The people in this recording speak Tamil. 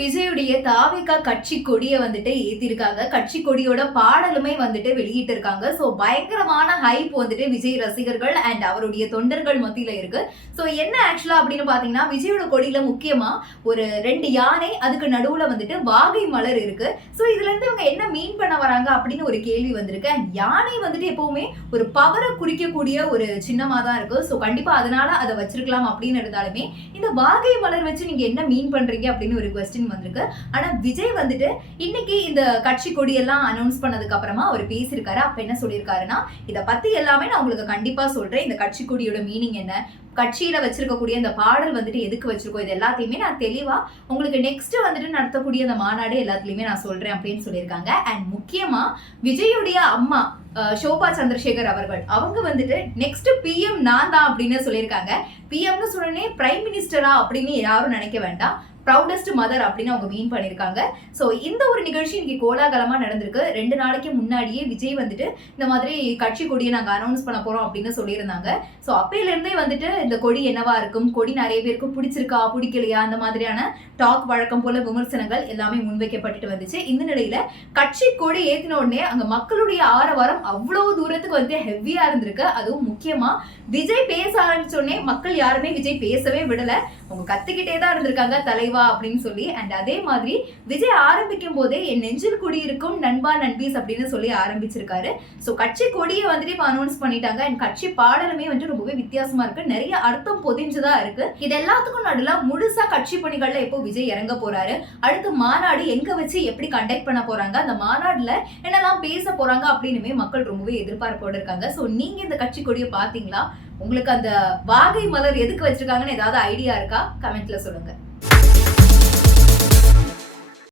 விஜயுடைய தாவிகா கட்சி கொடியை வந்துட்டு ஏத்திருக்காங்க. கட்சி கொடியோட பாடலுமே வந்துட்டு வெளியிட்டு இருக்காங்க சோ பயங்கரமான ஹைப் வந்துட்டு விஜய் ரசிகர்கள் அண்ட் அவருடைய தொண்டர்கள் மத்தியில இருக்கு. சோ என்ன ஆக்சுவலா அப்படின்னு பாத்தீங்கன்னா விஜயோட கொடியில முக்கியமா ஒரு ரெண்டு யானை அதுக்கு நடுவுல வந்துட்டு வாகை மலர் இருக்கு. சோ இதுல இருந்து அவங்க என்ன மீன் பண்ண வராங்க அப்படின்னு ஒரு கேள்வி வந்திருக்கு. அண்ட் யானை வந்துட்டு எப்பவுமே ஒரு பவரை குறிக்கக்கூடிய ஒரு சின்னமா தான் இருக்கு. சோ கண்டிப்பா அதனால அதை வச்சிருக்கலாம் அப்படின்னு இருந்தாலுமே இந்த வாகை மலர் வச்சு நீங்க என்ன மீன் பண்றீங்க அப்படின்னு ஒரு கொஸ்டின் வந்திருக்கு. ஆனா விஜய் வந்துட்டு இன்னைக்கு இந்த கட்சி கொடியெல்லாம் அனௌன்ஸ் பண்ணதுக்கு அப்புறமா அவர் பேசியிருக்காரு. அப்ப என்ன சொல்லியிருக்காருன்னா இதை பத்தி எல்லாமே நான் உங்களுக்கு கண்டிப்பா சொல்றேன். இந்த கட்சி கொடியோட மீனிங் என்ன? கட்சியில வச்சிருக்கக்கூடிய இந்த பாடல் வந்துட்டு எதுக்கு வச்சிருக்கோம்? இது எல்லாத்தையுமே நான் தெளிவா உங்களுக்கு நெக்ஸ்ட் வந்துட்டு நடத்தக்கூடிய அந்த மாநாடு எல்லாத்துலயுமே நான் சொல்றேன் அப்படின்னு சொல்லியிருக்காங்க. அண்ட் முக்கியமா விஜயுடைய அம்மா சோபா சந்திரசேகர் அவர்கள் அவங்க வந்துட்டு நெக்ஸ்ட் பிஎம் நான் தான் அப்படின்னு சொல்லியிருக்காங்க. பிஎம்னு சொன்னே பிரைம் மினிஸ்டரா அப்படின்னு யாரும் நினைக்க வேண்டாம். ப்ரௌடஸ்ட் மதர் அப்படின்னு அவங்க மீன் பண்ணியிருக்காங்க. ஸோ இந்த ஒரு நிகழ்ச்சி இன்னைக்கு கோலாகலமாக நடந்திருக்கு. ரெண்டு நாளைக்கு முன்னாடியே விஜய் வந்துட்டு இந்த மாதிரி கட்சி கொடியை நாங்கள் அனௌன்ஸ் பண்ண போகிறோம் அப்படின்னு சொல்லியிருந்தாங்க. ஸோ அப்பையிலேருந்தே வந்துட்டு இந்த கொடி என்னவா இருக்கும்? கொடி நிறைய பேருக்கு பிடிச்சிருக்கா பிடிக்கலையா? அந்த மாதிரியான டாக் வழக்கம் போல விமர்சனங்கள் எல்லாமே முன்வைக்கப்பட்டுட்டு வந்துச்சு. இந்த நிலையில கட்சி கொடி ஏத்தின உடனே அங்க மக்களுடைய ஆரவாரம் அவ்வளவு தூரத்துக்கு வந்து ஹெவியா இருந்திருக்கு. அதுவும் முக்கியமா விஜய் பேச ஆரம்பிச்ச உடனே மக்கள் யாருமே விஜய் பேசவே விடல. அவங்க கத்துக்கிட்டே தான் இருந்திருக்காங்க தலைவா அப்படின்னு சொல்லி. அண்ட் அதே மாதிரி விஜய் ஆரம்பிக்கும் போதே என் நெஞ்சில் குடியிருக்கும் நண்பா நண்பீஸ் அப்படின்னு சொல்லி ஆரம்பிச்சிருக்காரு. ஸோ கட்சி கொடியை வந்துட்டு இப்போ அனௌன்ஸ் பண்ணிட்டாங்க. அண்ட் கட்சி பாடலுமே வந்து ரொம்பவே வித்தியாசமா இருக்கு. நிறைய அர்த்தம் பொதிஞ்சுதா இருக்கு. இது எல்லாத்துக்கும் நடுவில் முழுசா கட்சி பணிகள்ல எப்போ விஜய் இறங்க போறாரு. அடுத்து மாநாடு எங்க வச்சு எப்படி கண்டக்ட் பண்ண போறாங்க? அந்த மாநாடுல என்னெல்லாம் பேச போறாங்க அப்படின்னுமே மக்கள் ரொம்பவே எதிர்பார்ப்போடு இருக்காங்க. ஸோ நீங்க இந்த கட்சி கொடியை பாத்தீங்களா உங்களுக்கு அந்த வாகை மலர் எதுக்கு வச்சிருக்காங்கன்னு ஏதாவது ஐடியா இருக்கா? கமெண்ட்ல சொல்லுங்க.